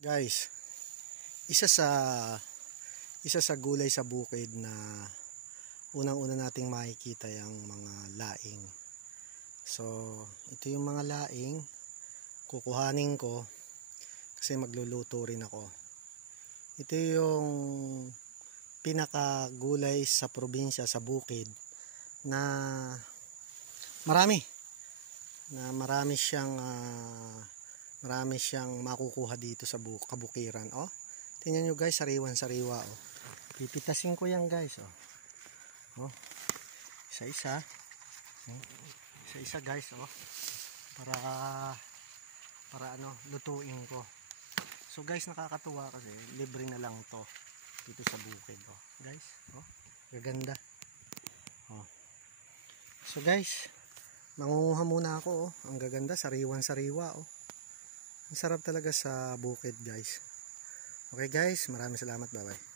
Guys, isa sa gulay sa bukid na unang-una nating makikita yung mga laing. So, ito yung mga laing. Kukuhanin ko kasi magluluto rin ako. Ito yung pinakagulay sa probinsya, sa bukid na marami siyang makukuha dito sa kabukiran. Oh, tingnan nyo guys, sariwan-sariwa. Oh, pipitasin ko yan guys. Oh, isa-isa. Isa-isa guys. Oh, para lutuin ko. So guys, nakakatuwa kasi libre na lang to dito sa bukid. Oh, guys. Oh, gaganda. Oh. So guys, mangunguha muna ako. Oh, ang gaganda, sariwan-sariwa. Oh. Ang sarap talaga sa bukid guys. Okay guys, maraming salamat, bye bye.